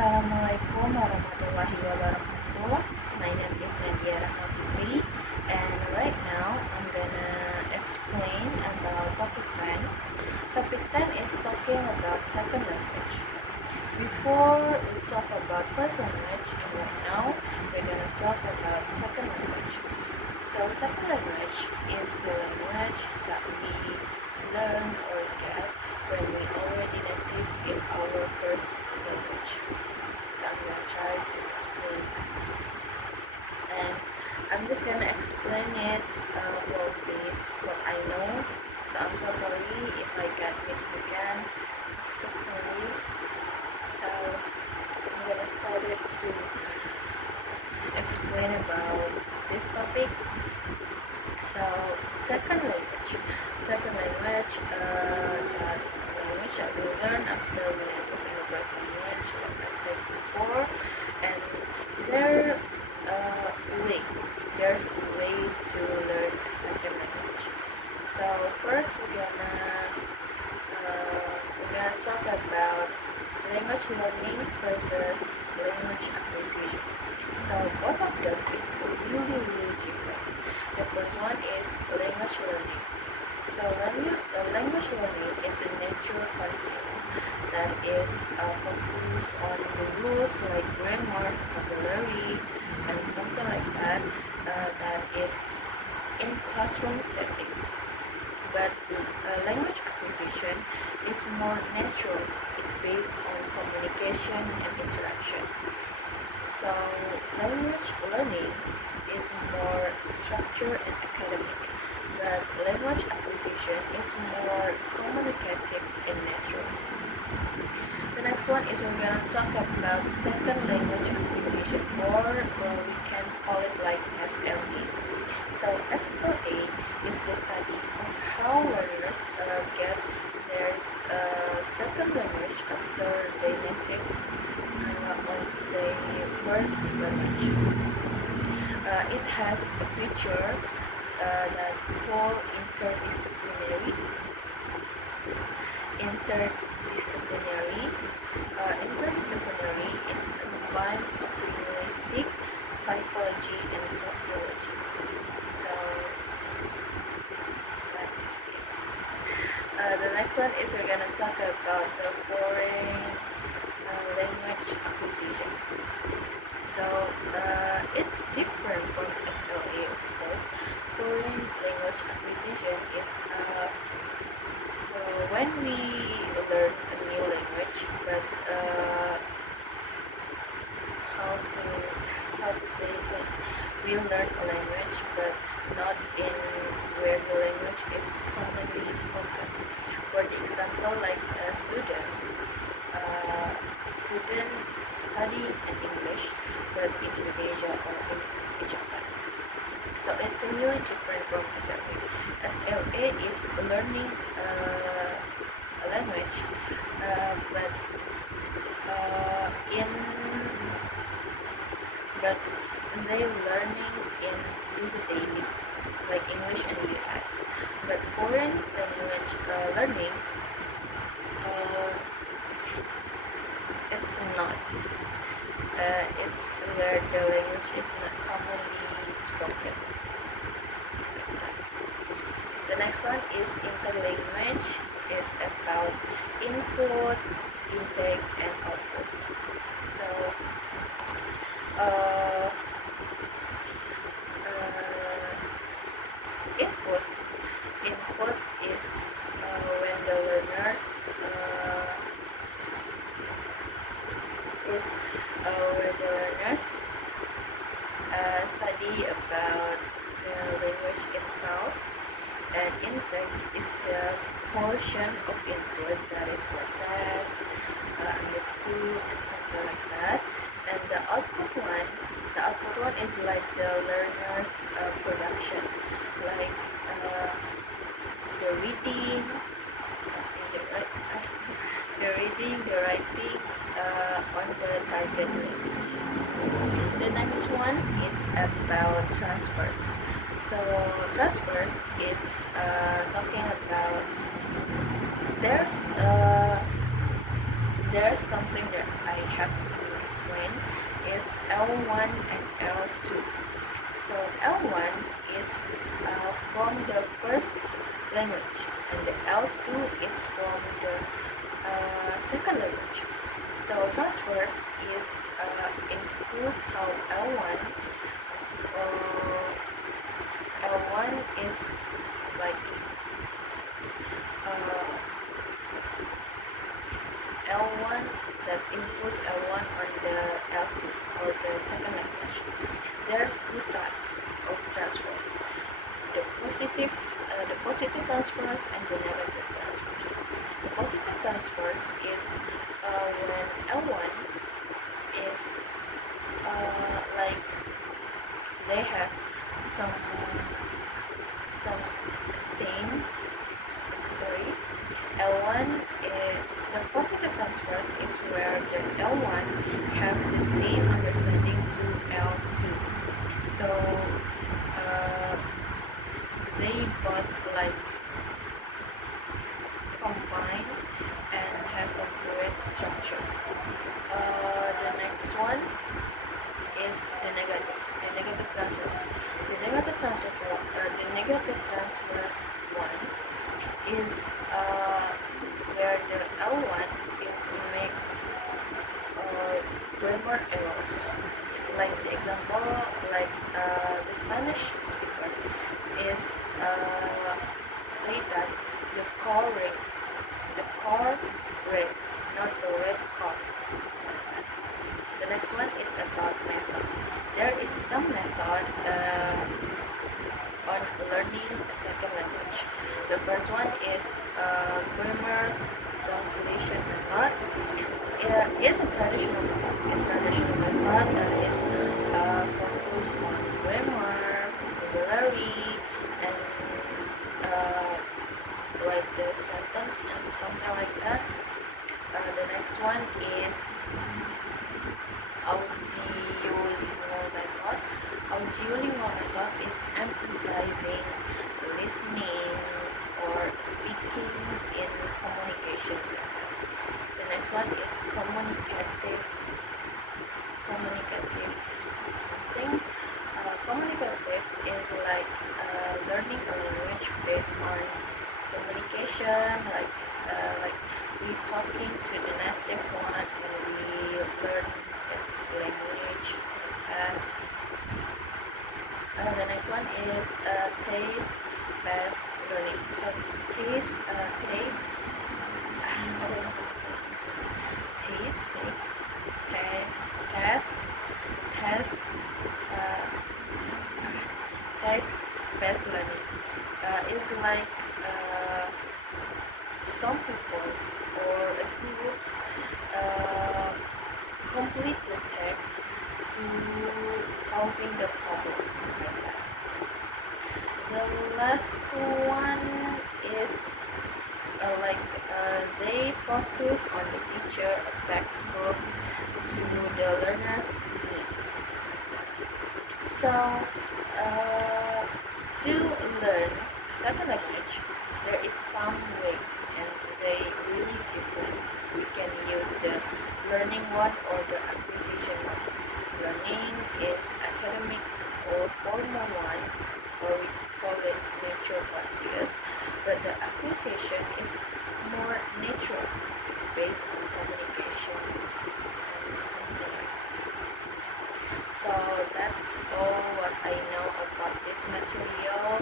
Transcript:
Assalamualaikum warahmatullahi wabarakatuh. My name is Nadia Rahma Fitri, and right now I'm gonna explain about topic 10. Topic 10 is talking about second language. Before we talk about first language, and right now we're gonna talk about second language. So second language is the language that we learn or get when we already native in our first language. So I'm gonna try to explain, and I'm just gonna explain it from this what I know. So I'm so sorry if I got mistaken. I'm so sorry. So I'm gonna start it to explain about this topic. So second language, that we learn after we enter the first language, like I said before, and there way there's a way to learn a second language. So first we're gonna talk about language learning versus language acquisition. So both of them is really different. The first one is language learning. So language learning is a nature process that is focused on the rules like grammar, vocabulary, and something like that that is in classroom setting. But language acquisition is more natural. It's based on communication and interaction. So language learning is more structured and academic, but language acquisition is more communicative and natural. The next one is we're going to talk about second language acquisition, or we can call it like SLA. So SLA is the study of how learners get their second language after they native on the first language. It has a feature that called interdisciplinary. Interdisciplinary, it combines of linguistics, psychology, and sociology. So that is. The next one is we're gonna talk about the foreign language acquisition. So it's different from SLA, of course. Foreign language acquisition is when we learn a new language, but how to say it, like we learn a language, but not in where the language is commonly spoken. For example, like a student study in English, but in Indonesia or in Japan. So it's really different from SLA. SLA is learning a language, but they learning in user daily, like English and US. But foreign language learning, it's not. It's where the language is not commonly spoken. The next one is interlanguage. It's about input, intake, and output. So input is when the learners study about the language itself, and intake is the portion of input that is processed, understood, and something like that. And the output one is like the learner's production, like the reading, is it right? The reading, the writing on the target language. The next one is about transfers. So transfers is talking about there's something that I have to brain is L1 and L2. So L1 is from the first language, and the L2 is from the second language. So transfers is influence how L1 is like L1 that influence L1 on the L2 or the second language. There's two types of transfers: the positive transfers and the negative transfers. The positive transfers is when L1 is like they have some same. Sorry, L1 the positive transfers is where the L1 have the same understanding to L2. So they both like combine and have a great structure. The next one is the negative transfer. The negative transfers one is where the L1 is make grammar errors. Like the example, like the Spanish speaker is say that the car red, not the red car. The next one is about method. There is some method on learning a second language. The first one is grammar translation method. It is a traditional method. It's traditional method that is focused on grammar, vocabulary, and write the sentence and something like that. The next one is audiolingual method. Audiolingual method is emphasizing listening or speaking in communication method. The next one is communicative something. Communicative is like learning a language based on communication, like we talking to the native one and we learn its language. The next one is taste-based learning. So taste takes text-based learning is like some people or groups complete the text to solving the problem like that. The last one is they focus on the teacher textbook to the learner's need. So to learn second language, there is some way and they really different. We can use the learning one or the acquisition one. Learning is academic or formal one, or we call it natural process, but the acquisition is more natural, based on communication and something like that. So that's all what I know about this material.